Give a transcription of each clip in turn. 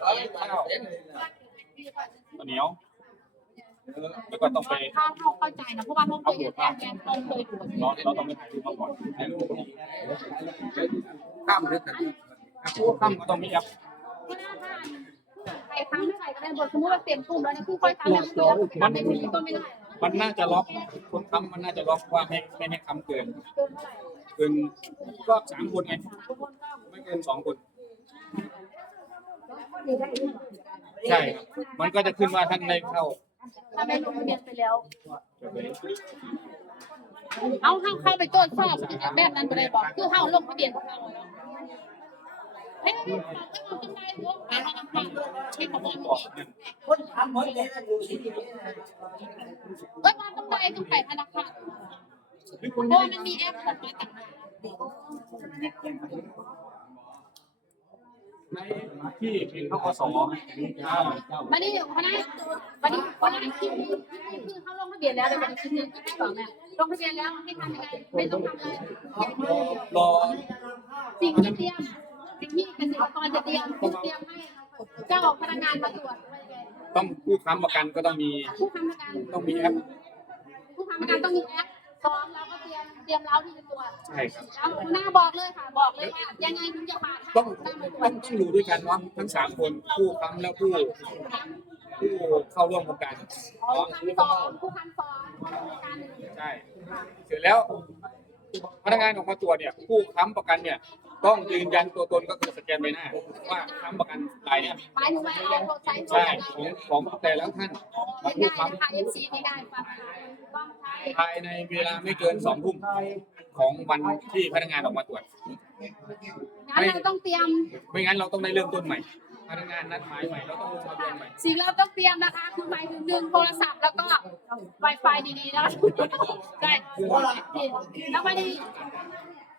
ข้าวข้าวเหนียวแล้วก็ต้องไปถ้าเราเข้าใจนะเพราะว่าเราเคยแอบแอบลงเคยดูเราเราต้องไปถ่ายรูปมาก่อนข้ามเรื่องกันข้ามก็ต้องมีแอปใครทำไม่ใครก็ได้บทสมมติว่าเต็มกลุ่มแล้วเนี่ยคือค่อยทำแบบเดียวมันไม่มีก็ไม่ได้มันน่าจะล็อกคนทำมันน่าจะล็อกว่าไม่ไม่ให้ทำเกินเกินเท่าไหร่เกินก็สามคนไงไม่เกินสองคน ใช่ครับมันก็จะขึ้นว่าท่านได้เข้าถ้าไม่ลงทะเบียนไปแล้ว เอาเข้าเข้าไปตรวจสอบแบบนั้นไปเลยบอกคือเข้าลงทะเบียนของเราแล้วเฮ้ยเราต้องได้พวกการทำงานที่เขาบอกว่าคนทำหมดเลยนะอยู่ที่นี่เอ้ยมาต้องได้ต้องไปธนาคารเพราะว่ามันมีแอปของมาต่างใน ที่เป็นทกสอ่าๆมาดิคณะมาดิคณะที่คือเข้าลงทะเบียนแล้วเลยมันคือก็ให้บอกแม่ลงทะเบียนแล้วให้ทำยังไงไม่ต้องทำอะไรรอสิ่งที่เตรียมสิ่งที่เกษตรกรจะเตรียมคือเตรียมให้เจ้าพนักงานมาตรวจต้องผู้ค้ำประกันก็ต้องมีผู้ค้ำประกันต้องมีแอปผู้ค้ำประกันต้องมีแอป ซ้อมแล้วก็เตรียมเตรียมเราที่จะตรวจใช่ครับ แล้วหน้าบอกเลยค่ะ บอกเลยว่ายังไงถึงจะผ่านต้องต้องต้องดูด้วยกันว่าทั้งสามคนผู้ค้ำและผู้ผู้เข้าร่วมโครงการผู้ค้ำซ้อมผู้ค้ำซ้อมการใช่เสร็จแล้วพนักงานออกมาตรวจเนี่ยผู้ค้ำประกันเนี่ย ต้องยืนยันตัวตนก็คือสแกนใบหน้า ว่าค้ำประกันรายเนี่ยหมายถึงว่าเอาโทรศัพท์ใช่ของของแต่ละท่านผู้ได้ค้นะคะ FC นี่ได้ฟังต้องใช้ำ ภายในเวลาไม่เกินสองทุ่มของวันที่พนักงานออกมาตรวจ งั้นเราต้องเตรียมไม่งั้นเราต้องได้เริ่มต้นใหม่ พนักงานนัดหมายใหม่เราต้องลงทะเบียนใหม่สิ่งเราต้องเตรียมนะคะคือหมายถึงหนึ่งโทรศัพท์แล้วก็ Wi-Fi ดีๆนะคะได้แล้วมาดี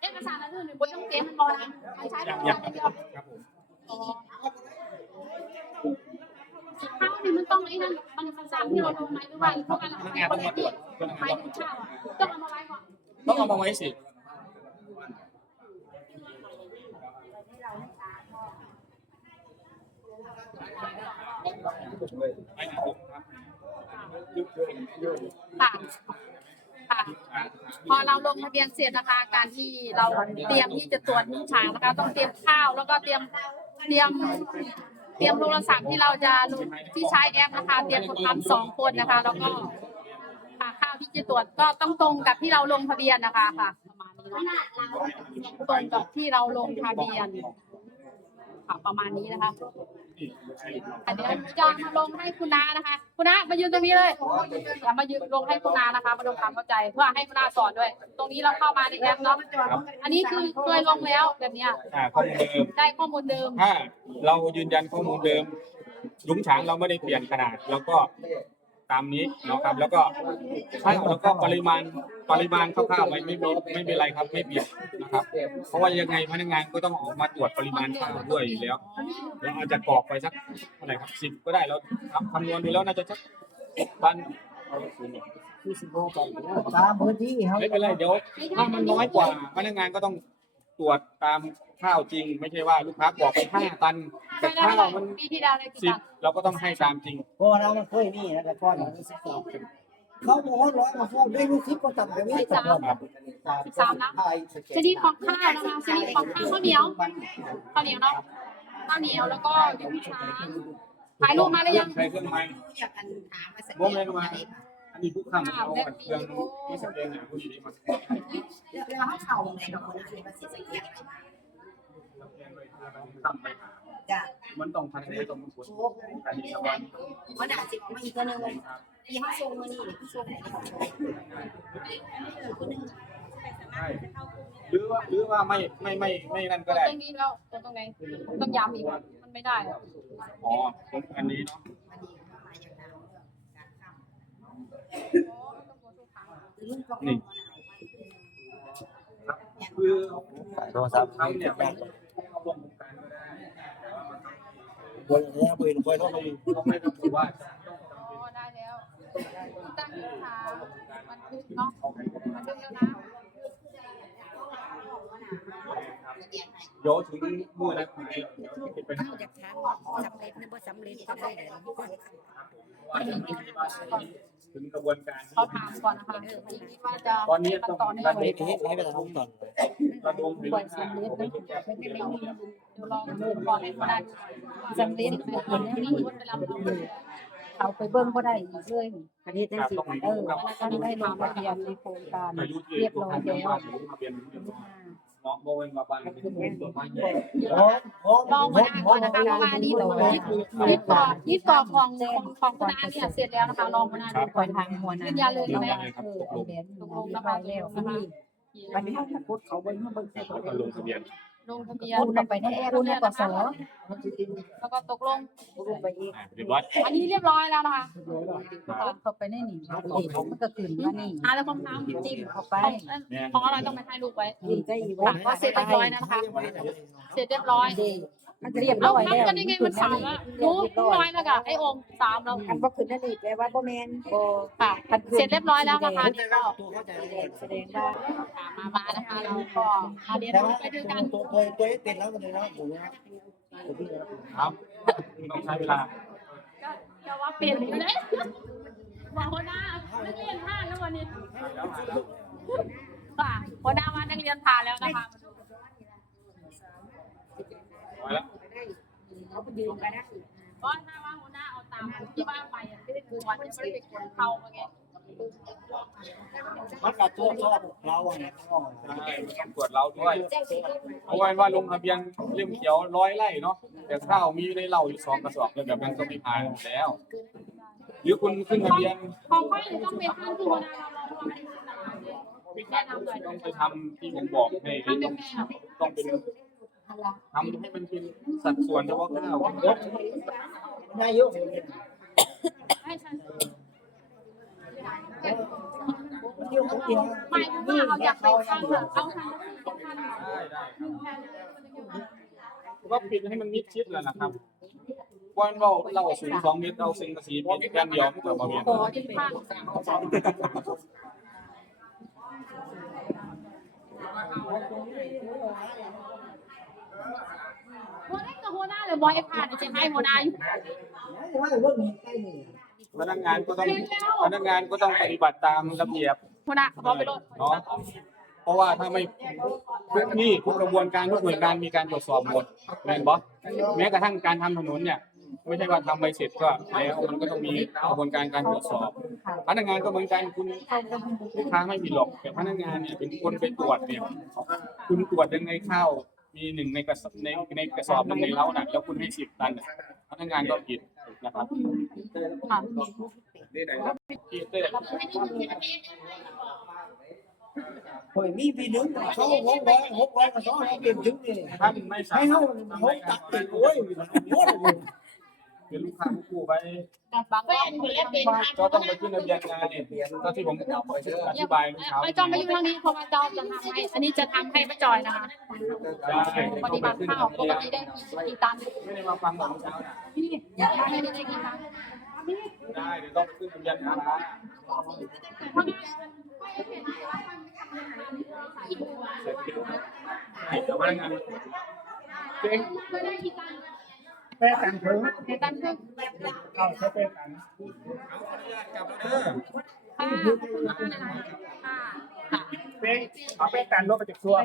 เอกสารอื่นหรือบนต้องเตรียมมันบอนะมันใช้อโทย่างรอย่าศังพท์เดียวครับผมข้าวนี่มันต้องไอ้นั่นมันภาษาที่เราลงไหมหรือว่าพวกอะไรพนักงานต้องมาตรวจพนักหงามานยต้องถึงข้าวต้องเอามาไว้ก่อนต้องเอามาไว้สิไอ้หน้าค่ะค่ะพอเราลงทะเบียนเสร็จนะคะการที่เราเตรียมที่จะตรวจนิ้วฉางนะคะ ต้องเตรียมข้าวแล้วก็เตรียมเตรียม เตรียมโทรศัพท์ที่เราจะที่ใช้แอปนะคะ เตรียมคนทำสองคนนะคะ แล้วก็ค่าข้าวที่จะตรวจก็ต้องตรงกับที่เราลงทะเบียนนะคะค่ะประมาณนี้เนะตรงกับที่เราลงทะเบียนค่ะประมาณนี้นะคะ อันนี้จะมาลงให้คุณน้านะคะ คุณน้ามายืนตรงนี้เลยอย่ามายืนลงให้คุณน้านะคะ มาลงความเข้าใจเพื่อให้คุณน้าสอนด้วย ตรงนี้เราเข้ามาในแอปเนาะอันนี้คือเคยลงแล้วแบบเนี้ยอ่าข้อมูลเดิมได้ข้อมูลเดิมถ้าเรายืนยันข้อมูลเดิมยุ้งฉางเราไม่ได้เปลี่ยนขนาด แล้วก็ ตามนี้เนาะครับ แล้วก็ข้าวแล้วก็ปริมาณปริมาณคร่าวๆไว้ไม่มีไม่เป็นไรครับไม่เปลี่ยนนะครับ เพราะว่ายังไงพนักงานก็ต้องออกมาตรวจปริมาณข้าวด้วยอยู่แล้วเราอาจจะกรอกไปสักเท่าไหร่ครับสิบก็ได้เราทำคำนวณดูแล้วน่าจะสักตันตามพื้นที่เขาไม่เป็นไรเดี๋ยวถ้ามันน้อยกว่าพนักงานก็ต้อง ตรวจตามข้าวจริง ไม่ใช่ว่าลูกค้าบอกไปห้าตันแต่ข้าวมันปีที่แล้วได้กี่สิบตันเราก็ต้องให้ตามจริงเพราะเรามันเคยนี่นะแต่ก่อนมันสิบสองเขาบอกว่าร้อยมาฟอกได้รู้สิบก็ต่ำกันนี่แต่ก่อนชนิดของข้าวนะคะชนิดของข้าวข้าวเหนียวข้าวเหนียวเนาะข้าวเหนียวแล้วก็ยุ้งช้างถ่ายรูปมาหรือยังใช้เครื่องไม้อยากกันถามมาสักวงเลย มาอันนี้ทุกคำเอาเครื่องที่สำเร็จเนี่ยผู้ดีมาแล้วแล้วเขาเขาในดอกคนอ่านภาษีสังเกตทำไปจ้ะมันต้องพัฒนาตรงมันควรอันนี้สวรรค์เขาด่าสิมาอีกคนนึงที่เขาส่งมานี่เขาส่งคนนึงใช่หรือว่าหรือว่าไม่ไม่ไม่ไม่นั่นก็ได้ตรงนี้แล้วตรงไหนต้องย้ำอีกมันไม่ได้อ๋อผมอันนี้เนาะ รุ่ นี่คือโทรศัพท์เขาเนี่ยไม่เข้าร่วมโครงการก็ได้แต่ว่ามันต้องคนนี้ปืนคนต้องไม่ต้องถือว่าอ๋อได้แล้วตั้งยุ้งช้างมันทึกเนาะมันทึกแล้วนะเปลี่เดี๋ยวถึงมือแล้วเดี๋ยวติดไปให้อยากถามสำเร็จหรือบ่สำเร็จจะได้ ถึงกระบวนการเขาถามก่อนนะคะว่าจะตอนนี้ต้องตอนนี้ระยังดไงมให้ให้ไปทำก่อนระดมถึงปล่อยสำเร็จนะเดี๋ยวลองดูก่อนให้ได้สำเร็จเป็นคนนี้เวลาเราเขาไปเบิ่งก็ได้อีกเลยประเทศได้สิเออท่านได้ลงทะเบียนในโครงการอายุที่เรียบร้อยแล้ว ทะเบียนเนาะโบเวนมาบ้านเป็นตัวมาใหญ่ลองมาได้ก่อนนะคะเพราะว่าอันนี้ยึดเกาะยึดเกาะของของของคุณอาเนี่ยเสร็จแล้วนะคะลองมาได้คอยทางหัวนะยืนยันเลยใช่ไหมเออเรียนตกลงนะคะแล้วนี่วันนี้ถ้าพูดเขาเบิ่งเบิ่งใส่แล้วก็ลงทะเบียน ลงทะเบียนพูดไปในแอปพูดในกสแล้วก็ตกลงพูดไปอีกเรียบร้อยอันนี้เรียบร้อยแล้วนะคะเข้าไปในนี่มันก็ขึ้นมานี่อ่าแล้วของเขาจิ้มเข้าไปของอะไรต้องไปถ่ายรูปไว้นี่ก็อีกค่ะก็เสร็จเรียบร้อยแล้วนะคะ เสร็จเรียบร้อย มันเรียบเอาร้อยทำแล้วกันยังไงมันสามแล้วรู้น้อยแล้วกับไอ้องค์สามแล้วอันบ่ขึ้นนั่นนี่แปลว่าบ่แม่นบ่ค่ะเสร็จเรียบร้อยแล้วนะคะนี่ก็ตัวเข้าใจแสดงว่าค่ะมามานะคะเราก็มาเรียนแต่รู้ว่าไปด้วยกันตัวตัวตัวติดแล้วมันเลยนะผมนะครับครับต้องใช้เวลาจะว่าเปลี่ยนอยู่เลยบอกหัวหน้านักเรียนท่านแล้ววันนี้ค่ะหัวหน้าว่านักเรียนทานแล้วนะคะ ไว้แล้ว เขาไป ยืนกันนะเพราะถ้าว่าหัวหน้าเอาตามที่บ้านไปอะไม่ได้คือวันยังไม่ได้ไปกวนเขาไงมันกัดตัวชอบเราเนี่ยใช่ต้องตรวจเราด้วยเอาไว้ว่าลงทะเบียนเล่มเขียวร้อยไร่เนาะแต่ข้าวมีในเราอยู่สองกระสอบแล้วแบบนั้นก็ไม่ผ่านแล้ว หรือคุณขึ้นทะเบียนของค่อยต้องเป็นท่านที่หัวหน้าเราเราไม่ได้แนะนำหน่อยต้องไปทำที่ผมบอกให้ทำยังไงอะต้องเป็น ทำให้มันเป็นสัดส่วนเฉพาะข้าวยกนเที่ยวเที่วหมายถึงว่าเอาอยากไปทางแบบเอาทางที่ท่านได้ได้ว่าปิดให้มันมิดชิดแล้วนะครับวันเราเราสูงสองเมตรเราเซ็งกระสีเปิดกันยวไม่เกิดมาเมียนขอที่ข้าง หัวหน้ากับหัวหน้าเลยบอยผ่านจะให้หัวหน้าอยู่ว่าเรื่องนี้ใกล้นี่พนักงานก็ต้องพนักงานก็ต้องปฏิบัติตามระเบียบหัวหน้าบอกไปรถเนาะเพราะว่าถ้าไม่ทุกนี่ทุกกระบวนการทุกหน่วยงานมีการตรวจสอบหมดแม่นบอแม้กระทั่งการทำถนนเนี่ยไม่ใช่ว่าทำไปเสร็จก็แล้วมันก็ต้องมีกระบวนการการตรวจสอบ พนักงานก็เหมือนกันคุณลูกค้าไม่ผิดหรอกแต่พนักงานเนี่ยเป็นคนไปตรวจเนี่ยคุณตรวจยังไงข้าว มีหนึ่งในกระสอบในในกระสอบหนึ่งในเล้าน่ะแล้วคุณให้สิบตันน่ะพนักงานก็ผิดนะครับค่ะผิดเลยโอ้ยมีปีนึงเขาหกร้อยหกร้อยมาสองร้อยเก็บถึงนี่ท่านไม่สาให้มารเขาถทำเขารายตักาดรติดโอ้ยโอ้ยเป็นลูก ค้าผู้กู้ไปบางคนเรียกเป็นก็ต้องไปขึ้นทะเบียนงานเนี่ยก็ที่ผมอธิบายเมื่อเช้าไอ้จอมมาอยู่ทางนี้เพราะว่าจอมจะทำให้ อันนี้จะทำให้ป้าจอยนะคะปฏิบัติข้าวปกติได้กี่ตันไม่ได้มาฟังตอนเช้านะนี่อยากให้ได้กี่ตันได้เดี๋ยวต้องขึ้นทะเบียนงานนะเพราะงั้นเสร็จคิวให้ เดี๋ยวพนักงานเจ๊งเคยได้กี่ตันแม่กันถึงกี่ตันครึ่งเอาเขาเป็นกันกลับแล้วเด้อค่ะค่ะค่ะเป็นเอาเป็นกันรถไปจากตัว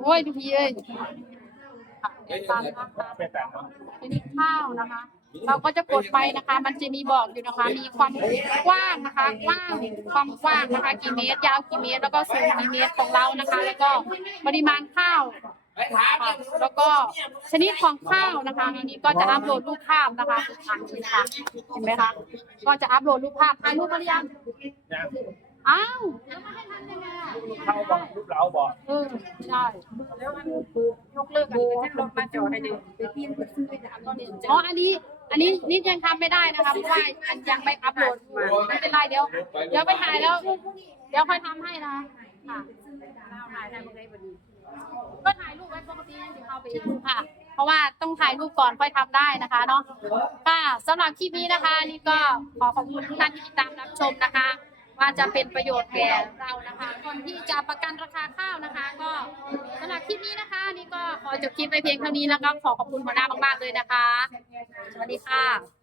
โอ้ยพี่เอ้ยค่ะกี่ตันนะคะเป็นกันเนาะทีนี้ข้าวนะคะ เราก็จะกดไปนะคะ มันจะมีบอกอยู่นะคะ มีความกว้างนะคะ กว้าง ความกว้างนะคะ กี่เมตร ยาวกี่เมตร แล้วก็สูงกี่เมตรของเรานะคะ แล้วก็ปริมาณข้าวค่ะแล้วก็ชนิดของข้าวนะคะอันนี้ก็จะอัพโหลดรูปภาพนะคะอันนี้ค่ะเห็นไหมคะ ก็จะอัพโหลดรูปภาพถ่ายรูปมาหรือยังอ้าวแล้วมาให้ทันยังไงอะเข้าบอกรูปเราบอกเออใช่แล้วมันยกเลิกกันไปลงมาจอดให้ดูไปพิมพ์ไปซื้อไปอ่านก็เนี่ยอ๋ออันนี้ อันนี้นี่ยังทำไม่ได้นะคะเพราะว่าอันยังไม่อัพโหลดไม่เป็นไรเดี๋ยว เดี๋ยวไปถ่ายแล้ว เดี๋ยวค่อยทำให้นะค่ะถ่ายได้ไม่ได้วันนี้ก็ถ่ายรูปไว้ปกติยังจะเข้าไปอีกค่ะ เพราะว่าต้องถ่ายรูปก่อนค่อยทำได้นะคะเนาะค่ะสำหรับคลิปนี้นะคะ นี่ก็ขอขอบคุณทุกท่านที่ติดตามรับชมนะคะ ว่าจะเป็นประโยชน์แก่เรานะคะก่อนที่จะประกันราคาข้าวนะคะ ก็สำหรับคลิปนี้นะคะ นี่ก็ขอจบคลิปไปเพียงเท่านี้แล้วก็ขอขอบคุณหัวหน้ามากๆเลยนะคะ สวัสดีค่ะ